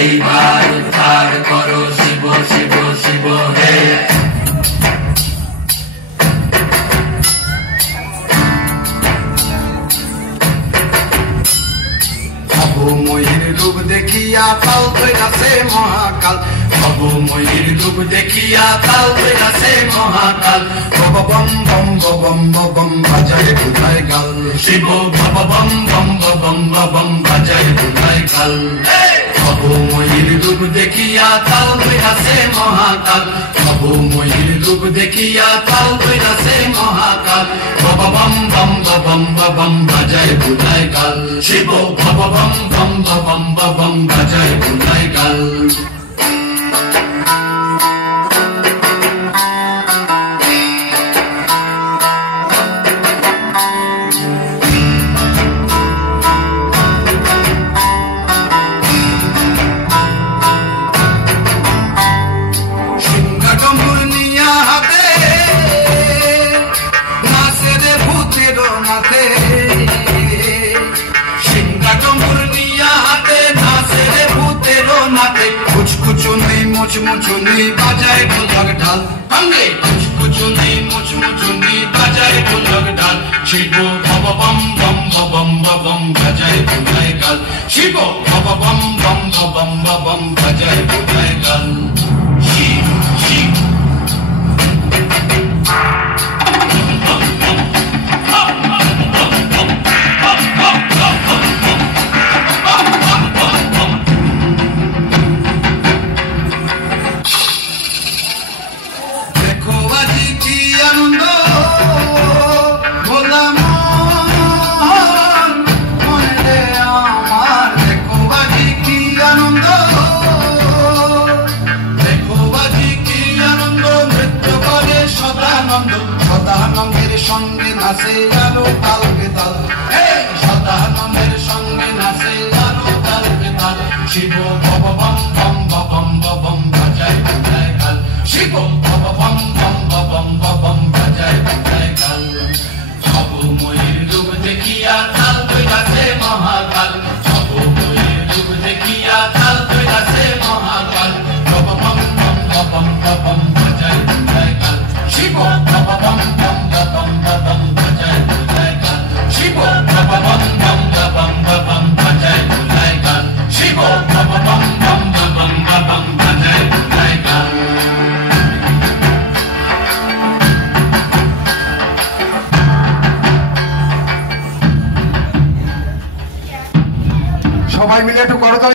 এইবার উদ্ধার করো শিব শিব শিব হে। বাবু ময়ূর রূপ দেখিয়া তাল ধইরাছে মহাকাল, বাবু ময়ূর রূপ দেখিয়া তাল ধইরাছে মহাকাল। বম বম বম বম বাজায় বুধায় গাল, শিব বাবা বম বম বম বম বাজায় বুধায় গাল। বাবু ময়ূর রূপ দেখিয়া তাল ধইরাছে মহাকাল, বাবু ময়ূর রূপ দেখিয়া তাল ধইরাছে মহাকাল। বাবা বম বম বম বম বাজায় বুধায় গাল, শিব বাবা বম বম বম বম বাজায় বুধায় গাল। মুচমুচুনি বাজায় ঢোলক ঢাল, সঙ্গে কুচকুচুনি মুচমুচুনি বাজায় ঢোলক ঢাল। শিব বাবা বম বম বম বম বাজায় বুধায় গাল, শিব বাবা বম বম বম বম বাজায় বুধায় গাল। শিব শিব সদানন্দের সঙ্গে নাচে আলো তাল বেতাল, সদানন্দের সঙ্গে নাচে আলো তাল বেতাল। শিব বাবা বম বম বম বম বাজায় বুধায় গাল, শিব বাবা বম বম বম বম বাজায় বুধায় গাল। বাবু ময়ূর রূপ দেখিয়া তাল ধইরাছে মহাকাল, বাবু ময়ূর রূপ দেখিয়া তাল ধইরাছে মহাকাল। বাবা বম বম বম বম বাজায় বুধায় গাল, শিব বাবা বম বম বম বম বাজায় বুধায় গাল, শিব বাবা বম বম বম বম বাজায় বুধায় গাল, শিব বাবা বম বম বম বম বাজায় বুধায় গাল। সবাই মিলে একটু করো।